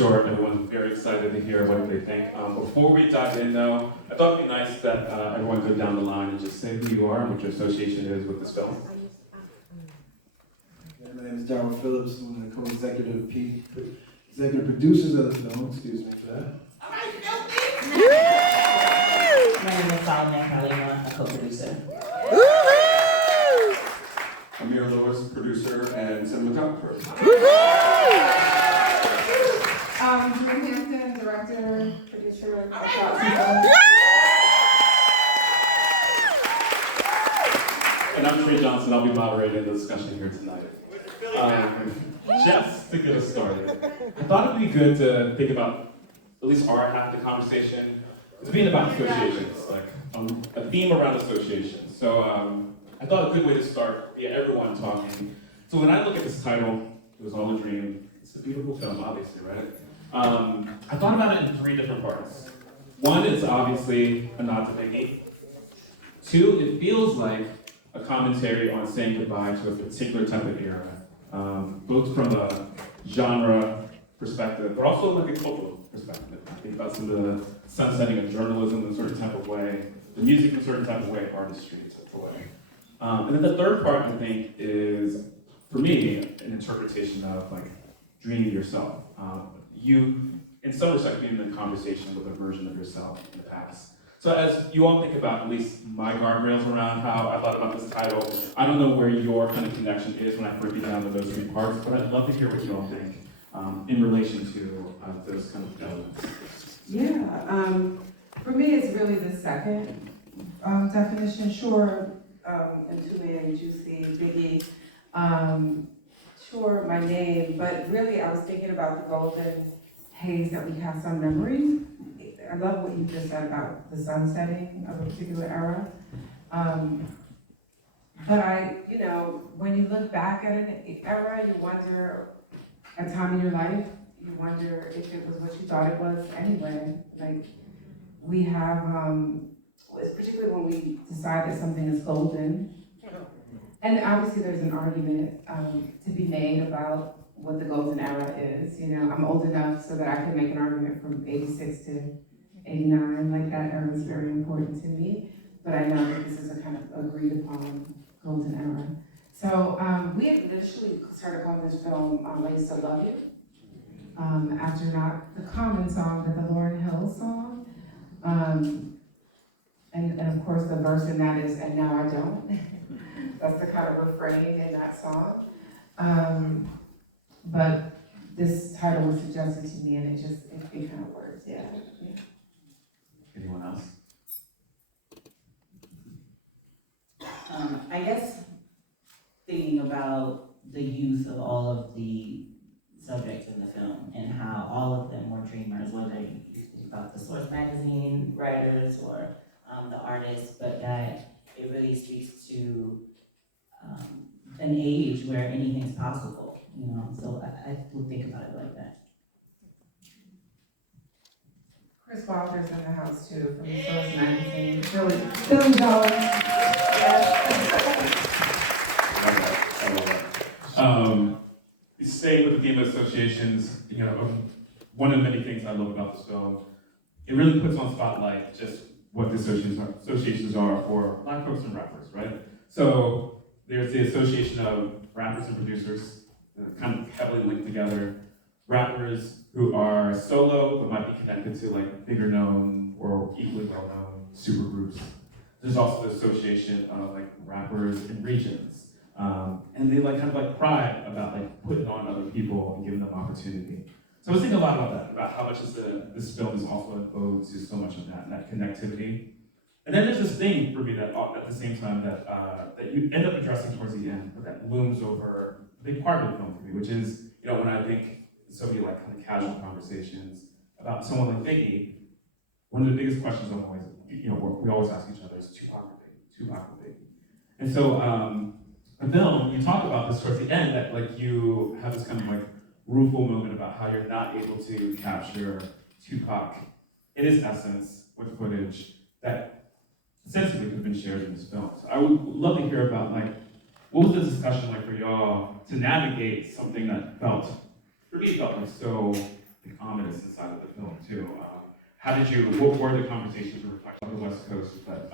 sure everyone's very excited to hear what they think. Before we dive in though, I thought it'd be nice that everyone go down the line and just say who you are and what your association is with this film. Yeah, my name is Darryl Phillips. I'm one of the co-executive executive producers of the film. Excuse me for that. My name is Solomon Kalima, a co-producer. Amir Lewis, producer and cinematographer. Drew Hampton, director, producer. And I'm Trey Johnson, I'll be moderating the discussion here tonight. Just to get us started, I thought it'd be good to think about at least our half of the conversation. It's being about associations, like a theme around associations. So I thought a good way to start, everyone talking. So when I look at this title, It Was All a Dream, it's a beautiful film, obviously, right? I thought about it in three different parts. One is obviously a nod to Biggie. Two, it feels like a commentary on saying goodbye to a particular type of era, both from a genre perspective, but also like a cultural perspective. I think about some of the sunsetting of journalism in a certain type of way, the music in a certain type of way, artistry in a type of way. And then the third part, I think, is, for me, an interpretation of like dreaming yourself. You, in some respect, being in a conversation with a version of yourself in the past. So as you all think about at least my guardrails around how I thought about this title, I don't know where your kind of connection is when I break it down to those three parts, but I'd love to hear what you all think in relation to those kind of elements. Yeah, for me, it's really the second definition. Sure, N2Man, Juicy, Biggie, sure, my name, but really I was thinking about the golden haze that we have some memories. I love what you just said about the sunsetting of a particular era. But when you look back at an era, you wonder, a time in your life, you wonder if it was what you thought it was anyway. Like, we have, particularly when we decide that something is golden, and obviously there's an argument to be made about what the golden era is. I'm old enough so that I can make an argument from 86 to 89, like that era is very important to me, but I know that this is a kind of agreed upon golden era. So we had initially started calling this film I Used to Love You, after not the Common song, but the Lauryn Hill song. And of course the verse in that is, and now I don't. That's the kind of refrain in that song. But this title was suggested to me and it kind of works, yeah. Anyone else? I guess thinking about the youth of all of the subjects in the film and how all of them were dreamers, whether you think about the Source magazine writers or the artists, but that it really speaks to an age where anything's possible, so I would think about it like that. Chris Walker's in the house too, from the Source magazine. Billy Joel. I love that. Staying with the theme of associations, one of the many things I love about this film, it really puts on spotlight just what the associations are for Black folks and rappers, right? So there's the association of rappers and producers, kind of heavily linked together. Rappers who are solo but might be connected to like bigger known or equally well known super groups. There's also the association of like rappers in regions. And they kind of pride about putting on other people and giving them opportunity. So I was thinking a lot about that, about how much this film is also an ode to so much of that connectivity. And then there's this thing for me that at the same time that you end up addressing towards the end, but that looms over a big part of the film for me, which is, when I think so many kind of casual conversations about someone like Biggie, one of the biggest questions I'm always, we always ask each other is Tupac or Biggie. And so, the film, you talk about this towards the end, that you have this kind of rueful moment about how you're not able to capture Tupac in his essence with footage that ostensibly could have been shared in this film. So I would love to hear about what was the discussion like for y'all to navigate something that felt, for me, felt so ominous inside of the film too. How did you? What were the conversations or reflections on the West Coast, but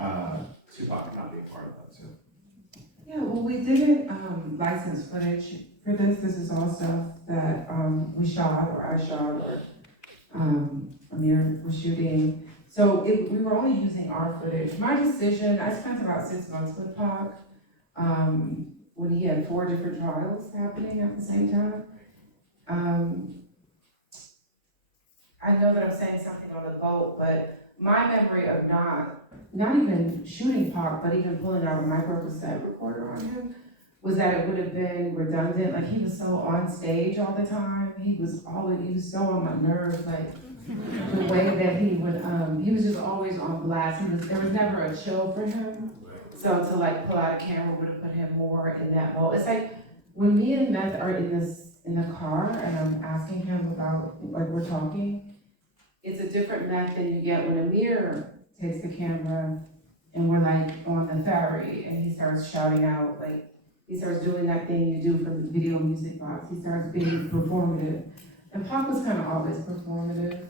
Tupac not being part of that too? Yeah, well, we didn't license footage for this. This is all stuff that we shot, or I shot, or Amir was shooting. So we were only using our footage. My decision, I spent about 6 months with Pac when he had 4 different trials happening at the same time. I know that I'm saying something on the boat, but my memory of not even shooting Pac, but even pulling out a micro cassette recorder on him, was that it would have been redundant. Like, he was so on stage all the time. He was so on my nerves, like the way that he would, he was just always on blast. There was never a chill for him. So to like pull out a camera would have put him more in that mode. It's like when me and Meth are in the car and I'm asking him about, like, we're talking, it's a different Meth than you get when Amir takes the camera and we're like on the ferry and he starts shouting out, like, he starts doing that thing you do for the video music box. He starts being performative. And Pac was kind of always performative.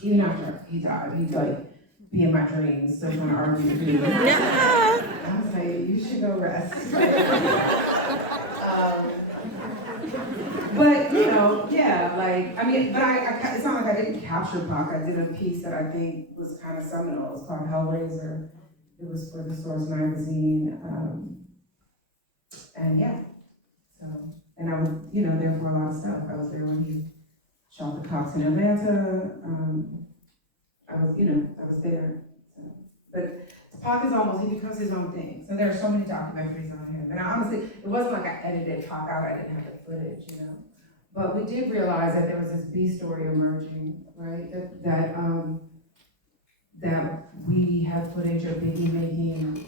Even after he died, he'd like be in my dreams, still trying to argue with me. I was like, you should go rest. But, you know, yeah, like, I mean, but it's not like I didn't capture Pac. I did a piece that I think was kind of seminal. It's called Hellraiser. It was for the Source magazine. And yeah, so, and I was, you know, there for a lot of stuff. I was there when he shot the cops in Atlanta. I was there. So. But Pac is he becomes his own thing. So there are so many documentaries on him. And honestly, it wasn't like I edited Pac out, I didn't have the footage, you know. But we did realize that there was this B story emerging, right? That we had footage of Biggie making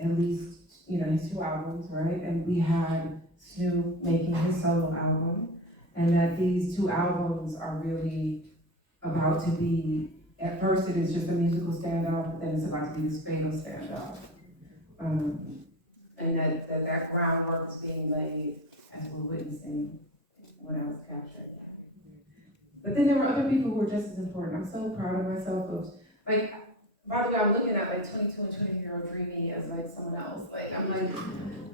at least, you know, his 2 albums, right? And we had Snoop making his solo album. And that these 2 albums are really about to be, at first it is just a musical standoff, but then it's about to be this fatal standoff. And that groundwork is being laid as we're witnessing when I was captured. But then there were other people who were just as important. I'm so proud of myself of, like, by the way, I'm looking at like 22 and 20-year-old dreaming as like someone else. Like, I'm like,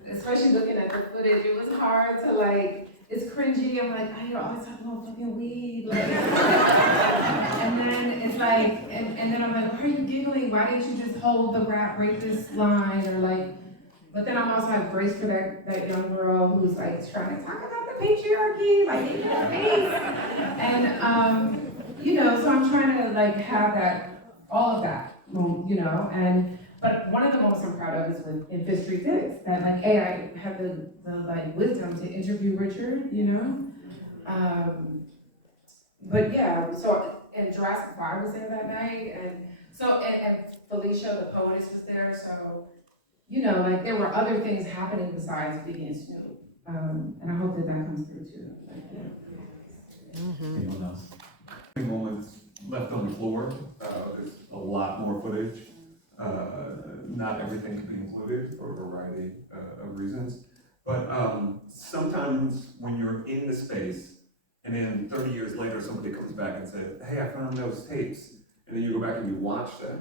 especially looking at the footage, it was hard to like, it's cringy. I'm like, I hear all this talking about fucking weed. Like, and then it's like, and then I'm like, why are you giggling? Why didn't you just hold the rap rapist line? Or like, but then I'm also have grace for that young girl who's like trying to talk about the patriarchy, like in her face. And, you know, so I'm trying to like have that, all of that. You know, but one of the moments I'm proud of is in Fifth Street Dicks, that like, hey, I had the like wisdom to interview Richard, you know? But yeah, so, and Jurassic Park was there that night, and so, and Felicia, the poetess, was there, so, you know, like, there were other things happening besides Biggie and Snoop, and I hope that comes through too. Like, yeah. Anyone else? Moments left on the floor. There's a lot more footage. Not everything can be included for a variety of reasons. But sometimes when you're in the space and then 30 years later somebody comes back and says, hey, I found those tapes, and then you go back and you watch them,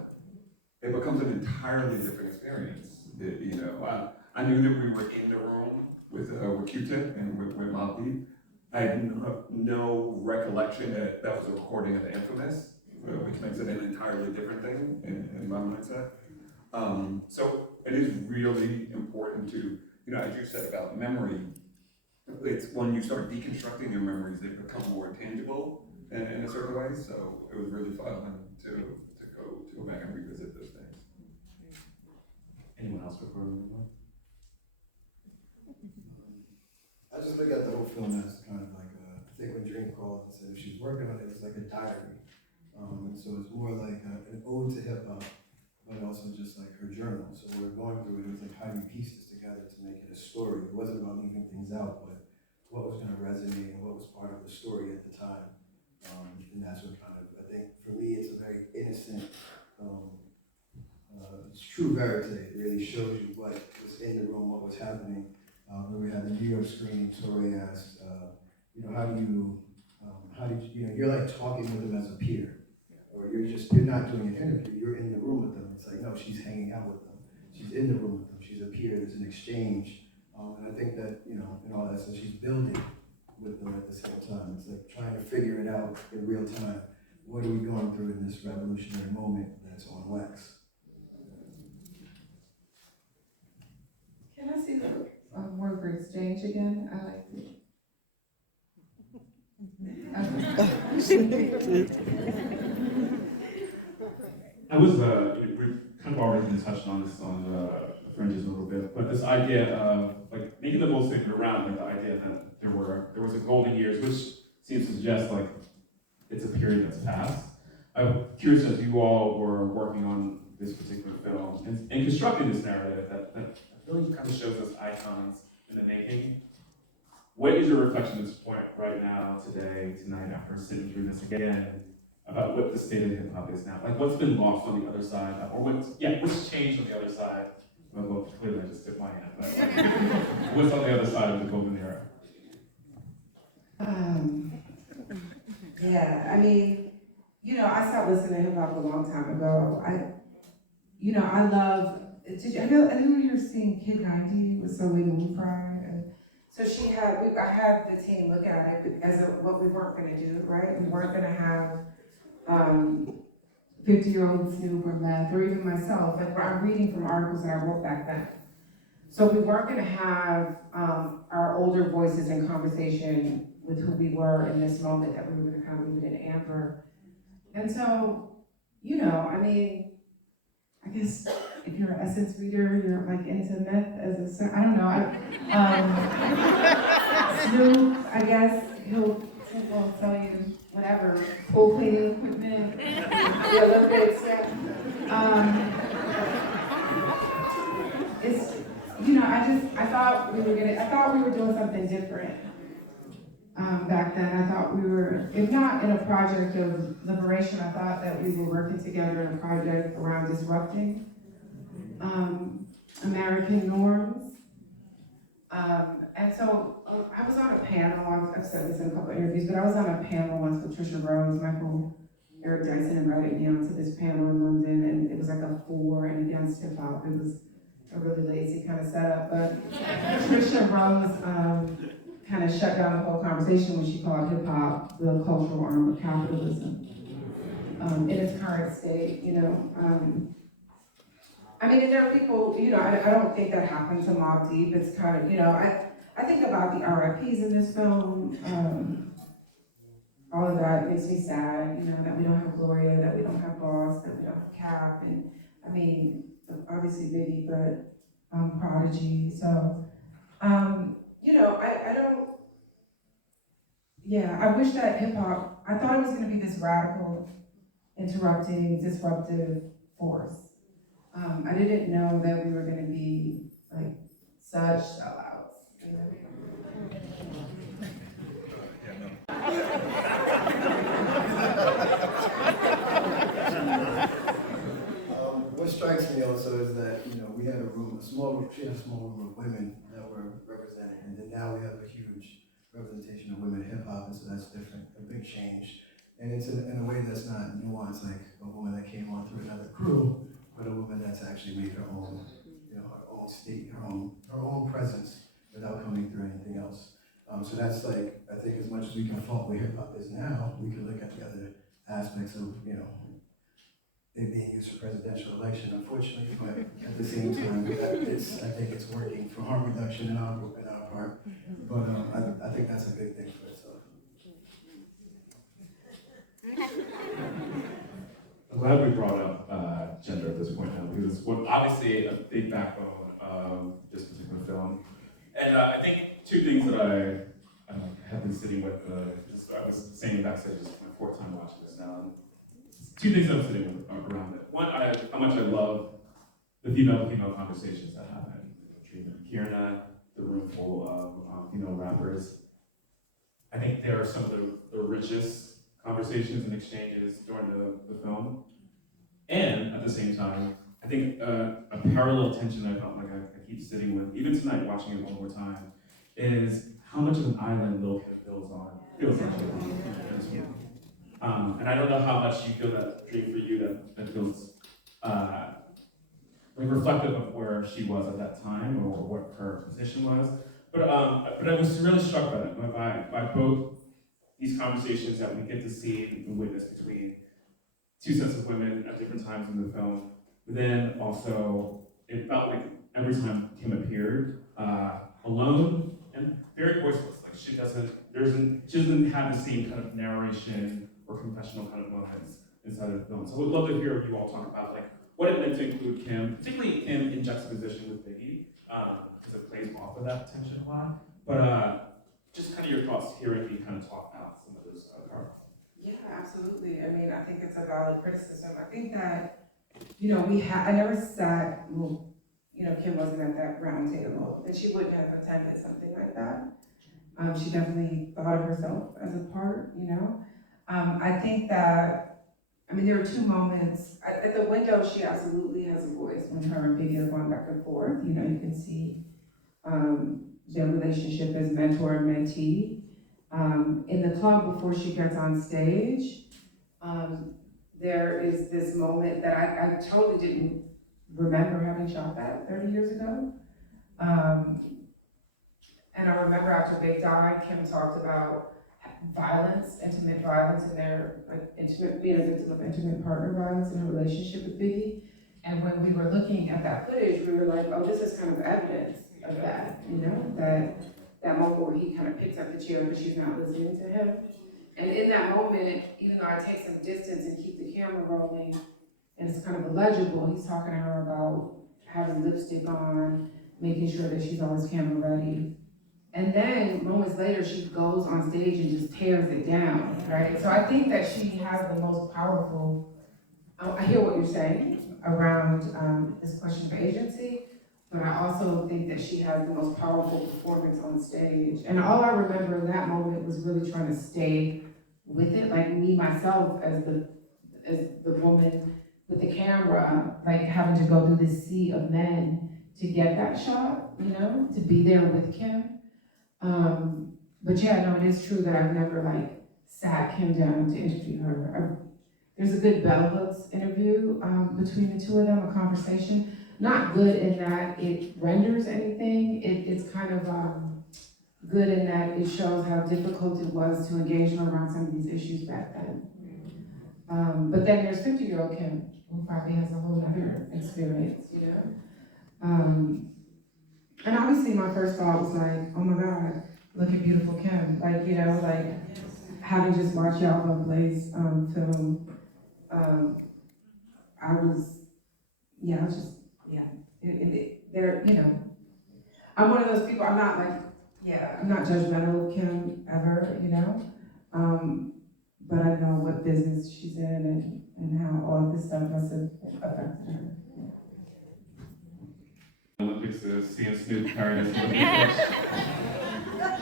it becomes an entirely different experience. You know, I knew that we were in the room with Q-Tip and with Mobb Deep. I had no recollection that was a recording of the Infamous, which makes it an entirely different thing in my mindset. So it is really important to, you know, as you said about memory, it's when you start deconstructing your memories, they become more tangible in a certain way. So it was really fun to go back and revisit those things. Anyone else before we move on? I just look at the whole film as kind of like I think when Dream called and said if she's working on it, it's like a diary. And so it's more like an ode to hip hop, but also just like her journal. So we're going through it. It was like how do you piece this together to make it a story? It wasn't about leaving things out, but what was going to resonate and what was part of the story at the time. And that's what kind of, I think for me, it's a very innocent, it's true verite. It really shows you what was in the room, what was happening. When we had the New York screening, Tori asked how do you, you're like talking with them as a peer. Or you're not doing an interview, you're in the room with them. It's like, no, she's hanging out with them. She's in the room with them, she's a peer, there's an exchange. And I think that, in all that sense, she's building with them at the same time. It's like trying to figure it out in real time. What are we going through in this revolutionary moment that's on wax? Can I see the word for exchange again? I like it. I was, we've kind of already been touched on this on the fringes a little bit, but this idea of like maybe the most thing around, like the idea that there was a golden years, which seems to suggest like it's a period that's passed. I'm curious as you all were working on this particular film and constructing this narrative that really kind of shows us icons in the making. What is your reflection at this point right now, today, tonight, after sitting through this again, about what the state of hip hop is now? Like what's been lost on the other side, or what's changed on the other side? Well, clearly I just tipped my hand, but what's on the other side of the golden era? Yeah, I mean, I stopped listening to hip hop a long time ago. I love. Anyone here seen Kid 90 with Zoe Moonfry? So I had the team look at it as what we weren't gonna do, right? We weren't gonna have 50-year-old Snoop or Meth, or even myself. Like I'm reading from articles that I wrote back then. So we weren't gonna have our older voices in conversation with who we were in this moment, that we were gonna kind of leave it in amber. And so, I guess if you're an Essence reader, you're like into Meth as I don't know. Snoop, I guess he'll tell you whatever, pool cleaning equipment, the Olympics, yeah. It's, I thought we were doing something different. Back then, I thought we were, if not in a project of liberation, I thought that we were working together in a project around disrupting American norms. And so I was on a panel, I've said this in a couple of interviews, but I was on a panel once with Trisha Rose, Michael, Eric Dyson invited me onto this panel in London, and it was like a for and against hip hop. It was a really lazy kind of setup, but Trisha Rose kind of shut down the whole conversation when she called hip hop the cultural arm of capitalism in its current state, and there are people, I don't think that happened to Mobb Deep. It's kind of, I think about the RIPs in this film. All of that makes me sad, that we don't have Gloria, that we don't have Boss, that we don't have Cap, and obviously Biggie, but Prodigy. So, I don't, I wish that hip hop, I thought it was going to be this radical, interrupting, disruptive force. I didn't know that we were going to be like such sellouts. What strikes me also is that we had a small room of women that were represented, and then now we have a huge representation of women in hip hop, and so that's different, a big change. And it's in a way that's not nuanced, like a woman that came on through another crew, but a woman that's actually made her own, her own state, her own presence without coming through anything else. So that's like, I think as much as we can fault where hip hop is now, we can look at the other aspects of, it being used for presidential election, unfortunately, but at the same time, I think it's working for harm reduction in our part. But I think that's a good thing for itself. I'm glad we brought up gender at this point now, because it's obviously a big backbone of this particular film. And I think two things that I have been sitting with, I was saying backstage, this is my fourth time watching this now. Two things I'm sitting with around it. One, how much I love the female-to-female conversations that happen. Kierna, the room full of female rappers. I think they are some of the richest conversations and exchanges during the film. And at the same time, I think a parallel tension I felt like I keep sitting with, even tonight watching it one more time, is how much of an island Lil Kim feels like she's on in this movie. And I don't know how much you feel that dream for you that feels like reflective of where she was at that time or what her position was. But I was really struck by both these conversations that we get to see and witness between two sets of women at different times in the film. But then also, it felt like every time Kim appeared, alone and very voiceless. Like she doesn't have the same kind of narration or confessional kind of moments inside of the film. So we'd love to hear you all talk about like what it meant to include Kim, particularly Kim in juxtaposition with Biggie, because it plays off of that tension a lot. But just kind of your thoughts hearing me kind of talk out some of those cards. Yeah, absolutely. I mean, I think it's a valid criticism. I think that, you know, I never sat, well, you know, Kim wasn't at that round table, and she wouldn't have attended something like that. She definitely thought of herself as a part, you know. I think that, I mean, there were two moments. At the window, she absolutely has a voice when her and Biggie are going back and forth. You know, you can see their relationship as mentor and mentee. In the club before she gets on stage, there is this moment that I totally didn't remember having shot that 30 years ago. And I remember after Big died, Kim talked about violence, intimate violence in their, being a victim of intimate partner violence in her relationship with Biggie. And when we were looking at that footage, we were like, oh, this is kind of evidence of that, you know, that moment where he kind of picks up the chair but she's not listening to him. And in that moment, even though I take some distance and keep the camera rolling, and it's kind of illegible, he's talking to her about having lipstick on, making sure that she's always camera ready. And then moments later, she goes on stage and just tears it down, right? So I think that she has the most powerful, I hear what you're saying around this question of agency, but I also think that she has the most powerful performance on stage. And all I remember in that moment was really trying to stay with it, like me, myself, as the woman with the camera, like having to go through this sea of men to get that shot, you know, to be there with Kim. But yeah, no, it is true that I've never like sat Kim down to interview her. There's a good bell hooks interview between the two of them, a conversation. Not good in that it renders anything. It's kind of good in that it shows how difficult it was to engage her around some of these issues back then. But then there's 50-year-old Kim, who probably has a whole other experience, you know? And obviously my first thought was like, oh my God, look at beautiful Kim. Like, you know, like having just watched y'all Blaze film, they're, you know, I'm one of those people, I'm not judgmental of Kim ever, you know? But I know what business she's in and how all of this stuff must have affected her. Olympics is seeing Snoop carry this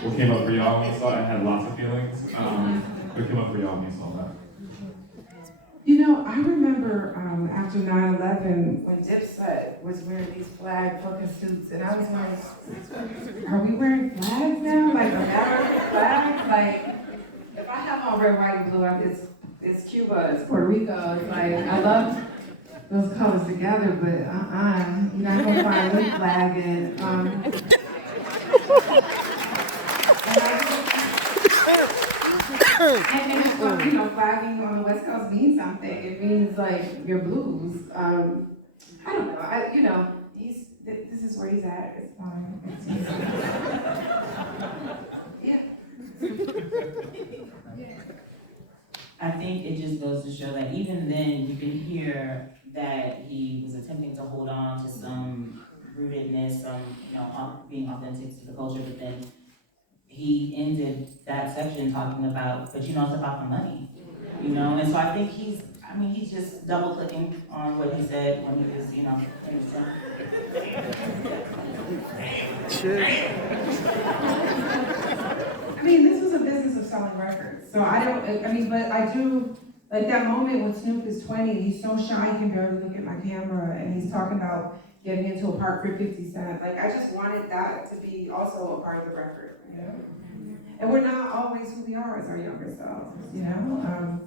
what came up for y'all when you saw it? I had lots of feelings. What came up for y'all when you saw that? You know, I remember after 9/11 when Dipset was wearing these flag fucking suits, and I was like, are we wearing flags now? Like American flags? Like, if I have on red, white, and blue, it's Cuba, it's Puerto Rico. It's like, I love those colors together, but you're not gonna find me flagging. And you know, flagging on the West Coast means something. It means like your blues. I don't know. This is where he's at. It's fine. Yeah. I think it just goes to show that even then you can hear that he was attempting to hold on to some rootedness, some, you know, being authentic to the culture, but then he ended that section talking about, but you know, it's about the money, you know? And so I think he's just double clicking on what he said when he was, you know, I mean, this was a business of selling records. So but I do, like that moment when Snoop is 20, he's so shy he can barely look at my camera, and he's talking about getting into a part for 50 Cent. Like, I just wanted that to be also a part of the record, you know? And we're not always who we are as our younger selves, you know?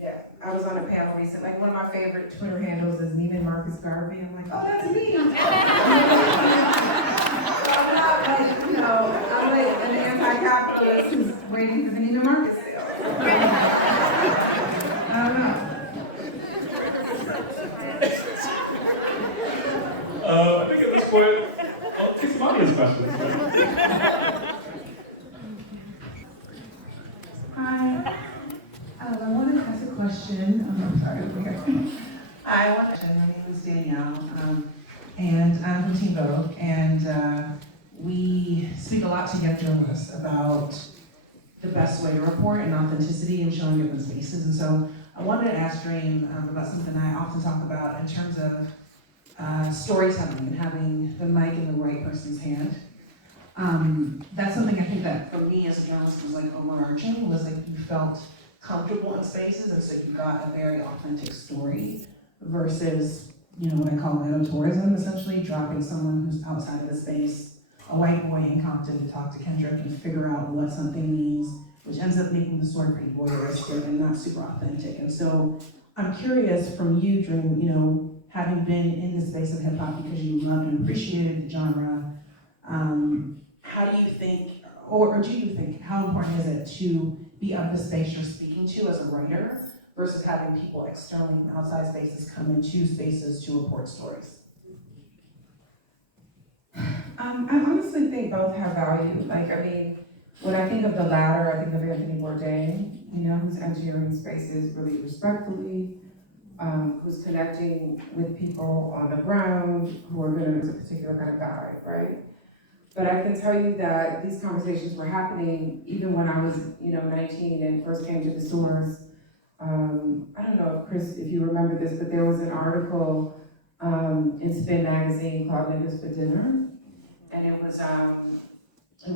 Yeah, I was on a panel recently, like one of my favorite Twitter handles is Neiman Marcus Garvey. I'm like, oh, that's me. I'm not like, you know, I'm like an anti-capitalist who's waiting for the Neiman Marcus sale. I don't know. I think at this point, I'll take some audience questions. Hi. I wanted to ask a question. I'm sorry, over here. I want to. My name is Danielle, and I'm from Teen Vogue, and we speak a lot to young journalists about the best way to report and authenticity and showing different spaces. And so I wanted to ask Dream about something I often talk about in terms of storytelling and having the mic in the right person's hand. That's something I think that for me as a journalist was like overarching, was like you felt comfortable in spaces, and so you got a very authentic story versus, you know, what I call editourism, essentially dropping someone who's outside of the space, a white boy in Compton to talk to Kendrick and figure out what something means, which ends up making the story pretty voyeuristic and not super authentic. And so I'm curious from you, Dream, you know, having been in the space of hip hop because you loved and appreciated the genre, how do you think, or do you think, how important is it to be of the space you're speaking to as a writer versus having people externally from outside spaces come into spaces to report stories? I honestly think both have value. Like, I mean, when I think of the latter, I think of Anthony Bourdain, you know, who's entering spaces really respectfully, who's connecting with people on the ground who are gonna use a particular kind of vibe, right? But I can tell you that these conversations were happening even when I was, you know, 19 and first came to the stores. I don't know if Chris, if you remember this, but there was an article in Spin magazine called Niggas for Dinner. And it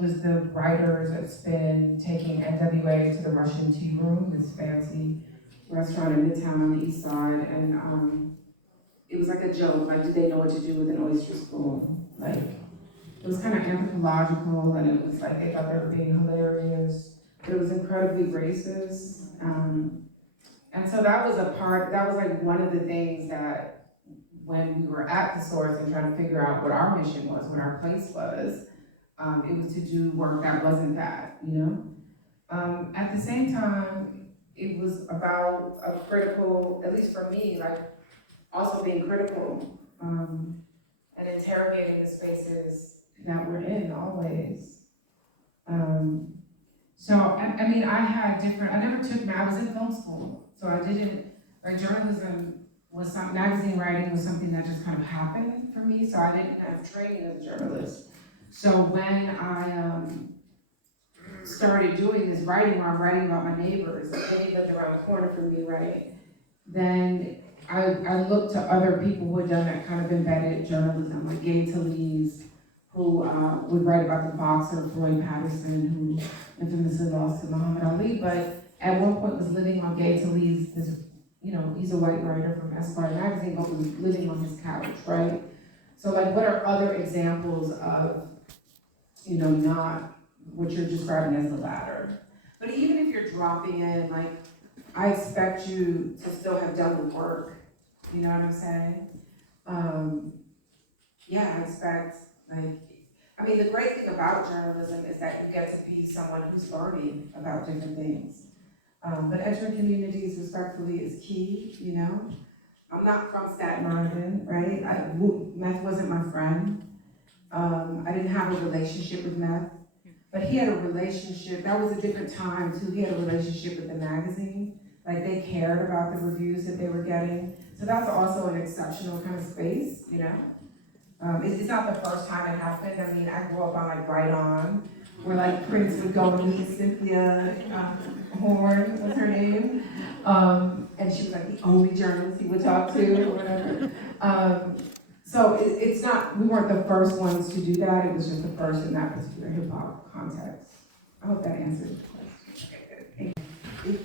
was the writers at Spin taking NWA to the Russian Tea Room, this fancy restaurant in Midtown on the East Side. And it was like a joke, like, did they know what to do with an oyster spoon? Like, it was kind of anthropological, and it was like they thought they were being hilarious, but it was incredibly racist. And so that was like one of the things that when we were at the stores and trying to figure out what our mission was, what our place was, it was to do work that wasn't that, you know? At the same time, it was about a critical, at least for me, like also being critical and interrogating the spaces that we're in always. So, I mean, I never took, I was in film school, so I didn't, like journalism was magazine writing was something that just kind of happened for me, so I didn't have training as a journalist. So when I started doing this writing where I'm writing about my neighbors, they lived around the corner from me, right? Then I looked to other people who had done that kind of embedded journalism, like Gay Talese, who would write about the boxer Floyd Patterson, who infamously lost to Muhammad Ali, but at one point was living on Gay Talese, this, you know, he's a white writer from Esquire magazine, but was living on his couch, right? So like, what are other examples of, you know, not what you're describing as the latter? But even if you're dropping in, like, I expect you to still have done the work, you know what I'm saying? Yeah, I expect, like, I mean, the great thing about journalism is that you get to be someone who's learning about different things. But entering communities respectfully is key, you know? I'm not from Staten Island, right? Meth wasn't my friend. I didn't have a relationship with Meth, but he had a relationship, that was a different time too, he had a relationship with the magazine. Like, they cared about the reviews that they were getting. So that's also an exceptional kind of space, you know? It's not the first time it happened. I mean, I grew up on like Right On, where like Prince would go and meet Cynthia Horn, what's her name? And she was like the only journalist he would talk to or whatever. So it's not, we weren't the first ones to do that. It was just the first in that particular hip hop context. I hope that answered the question.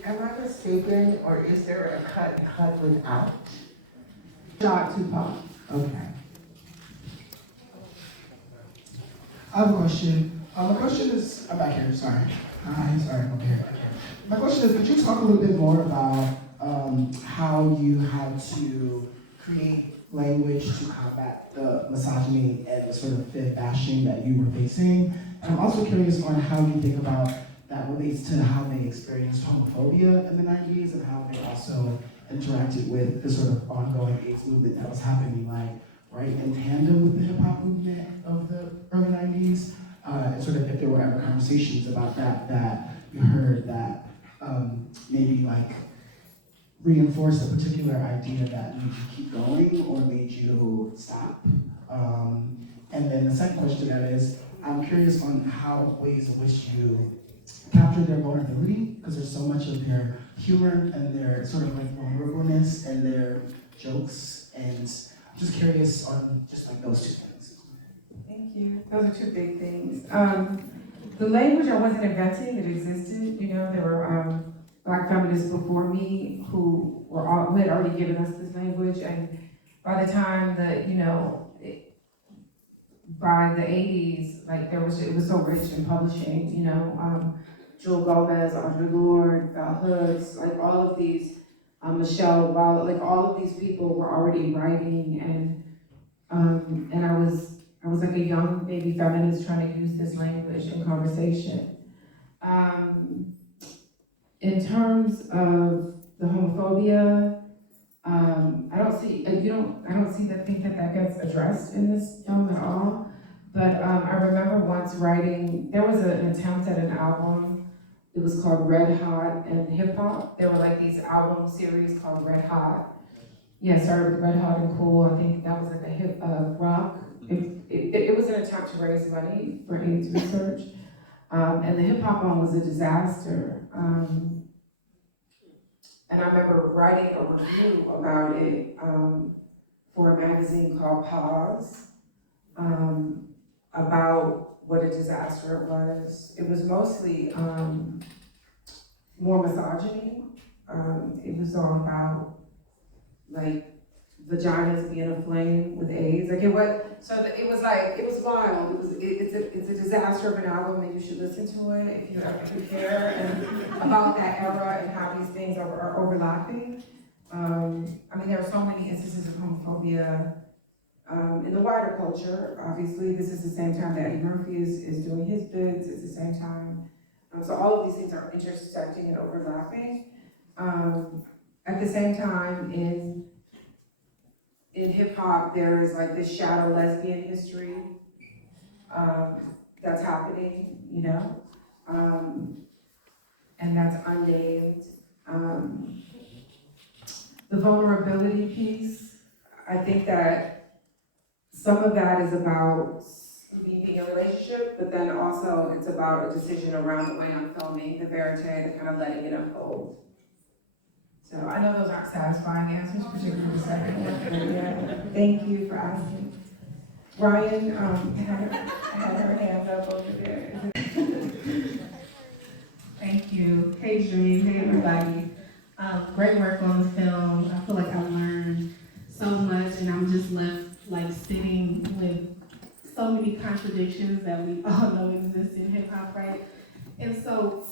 Am I mistaken, or is there a cut without? Shot Tupac. Okay. I have a question. My question is, I'm back here, sorry. Hi, sorry, I'm over here. My question is, could you talk a little bit more about how you had to create language to combat the misogyny and the sort of fib bashing that you were facing? And I'm also curious on how you think about that relates to how they experienced homophobia in the 90s and how they also interacted with the sort of ongoing AIDS movement that was happening, like, right in tandem with the hip hop movement of the early 90s. And sort of if there were ever conversations about that you heard that maybe like reinforced a particular idea that made you keep going or made you stop. And then the second question to that is, I'm curious on how ways in which you capture their vulnerability, because there's so much of their humor and their sort of like vulnerableness and their jokes, and I'm just curious on just like those two things. Thank you. Those are two big things. The language I wasn't inventing, it existed. You know, there were Black feminists before me who had already given us this language, and by the time that, you know, by the 80s, like it was so rich in publishing, you know, Jewel Gomez, Audre Lorde, Bell Hooks, like all of these, Michelle Wallace, like all of these people were already writing, and I was like a young baby feminist trying to use this language in conversation. In terms of the homophobia, I don't see that gets addressed in this film at all. But I remember once writing, there was an attempt at an album. It was called Red Hot and Hip Hop. There were like these album series called Red Hot. Yeah, started with Red Hot and Cool. I think that was like a hip rock. It was an attempt to raise money for AIDS research. And the hip hop one was a disaster. And I remember writing a review about it for a magazine called Pause, about what a disaster it was. It was mostly more misogyny. It was all about like vaginas being aflame with AIDS. Like it was wild. It's a disaster of an album, and you should listen to it if you ever do care, and about that era and how these things are overlapping. I mean, there are so many instances of homophobia in the wider culture. Obviously, this is the same time that Eddie Murphy is doing his bits. It's the same time. So all of these things are intersecting and overlapping. At the same time, in hip hop, there is like this shadow lesbian history that's happening, you know, and that's unnamed. The vulnerability piece, I think that some of that is about being in a relationship, but then also it's about a decision around the way I'm filming the verite and kind of letting it unfold. So I know those aren't satisfying answers, particularly the second one, but yeah, thank you for asking. Ryan had her hands up over there. Thank you. Hey Dream, hey everybody. Great work on the film. I feel like I learned so much and I'm just left like sitting with so many contradictions that we all know exist in hip hop, right? And so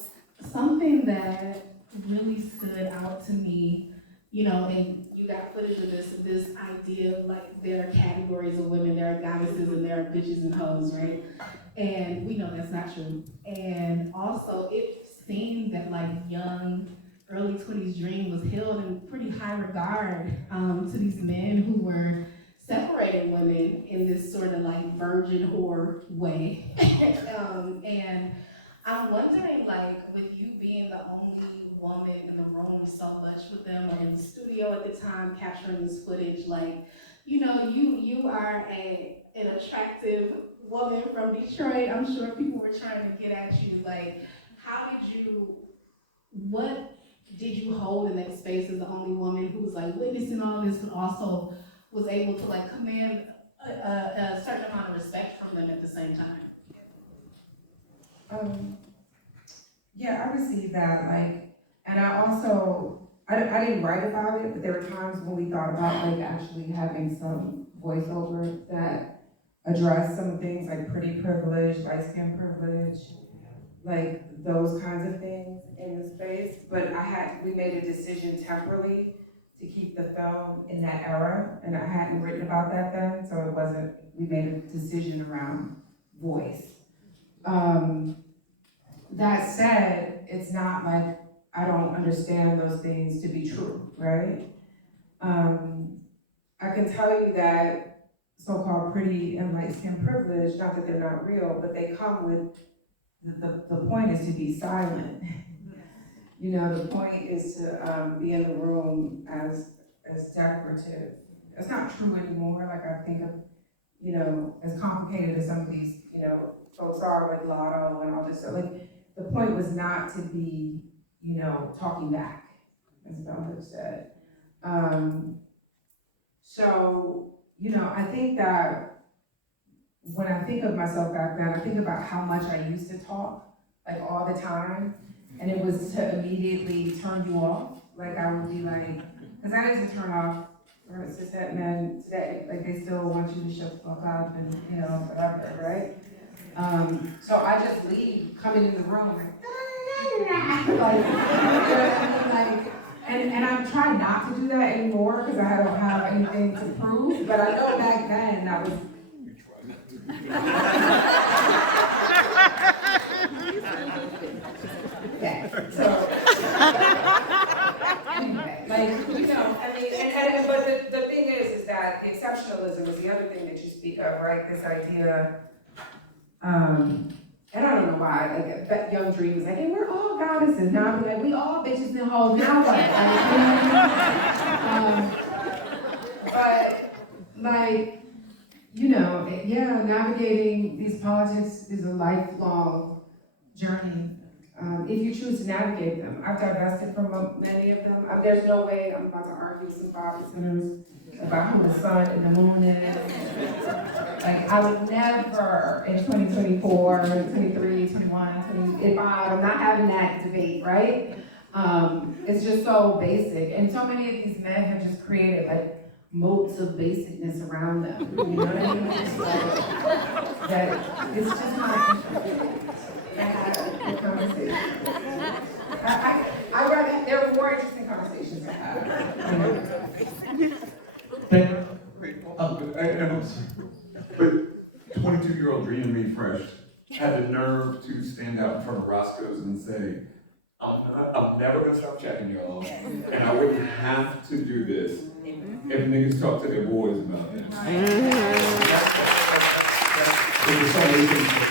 something that really stood out to me, you know, and you got footage of this idea of like there are categories of women, there are goddesses and there are bitches and hoes, right? And we know that's not true. And also it seemed that like young, early 20s Dream was held in pretty high regard to these men who were separating women in this sort of like virgin whore way. And I'm wondering, like, with you being the only woman in the room so much with them, or in the studio at the time capturing this footage, like, you know, you are an attractive woman from Detroit. I'm sure people were trying to get at you, like, what did you hold in that space as the only woman who was like witnessing all this, but also was able to like command a certain amount of respect from them at the same time? Yeah, I received that, like, and I didn't write about it, but there were times when we thought about like actually having some voiceover that addressed some things like pretty privilege privilege, light skin privilege, like those kinds of things in the space. But we made a decision temporarily to keep the film in that era, and I hadn't written about that then, so it wasn't, we made a decision around voice. That said, it's not like I don't understand those things to be true, right? I can tell you that so-called pretty and light skin privilege, not that they're not real, but they come with, the point is to be silent. You know, the point is to be in the room as decorative. That's not true anymore. Like I think of, you know, as complicated as some of these, you know, folks are with Lotto and all this stuff. Like the point was not to be, you know, talking back, as Velvet said. So, you know, I think that when I think of myself back then, I think about how much I used to talk, like all the time. And it was to immediately turn you off. Like I would be like, because I need to turn off for cishet men today. Like they still want you to shut the fuck up and, you know, whatever, right? So I just leave, coming in the room like, like, and I'm trying not to do that anymore because I don't have anything to prove. But I know back then that was. Yeah, so, anyway, like, you know, I mean, but the thing is that the exceptionalism is the other thing that you speak of, right? This idea, and I don't know why, like, that young dream is like, hey, we're all goddesses. Now I'm like, we all bitches and hoes, now what? But, like, you know, yeah, navigating these politics is a lifelong journey. If you choose to navigate them. I've divested from many of them. There's no way I'm about to argue with some poverty centers about who the sun and the moon is. Like, I would never in 2024, 23, 21, 25, I'm not having that debate, right? It's just so basic. And so many of these men have just created, like, moats of basicness around them. You know what I mean? It's like, that it's just not. I rather, there are more interesting conversations to have. But 22-year-old dream me fresh had the nerve to stand out in front of Roscoe's and say, I'm never gonna stop checking y'all, and I wouldn't have to do this if niggas talk to their boys about this. There's so many things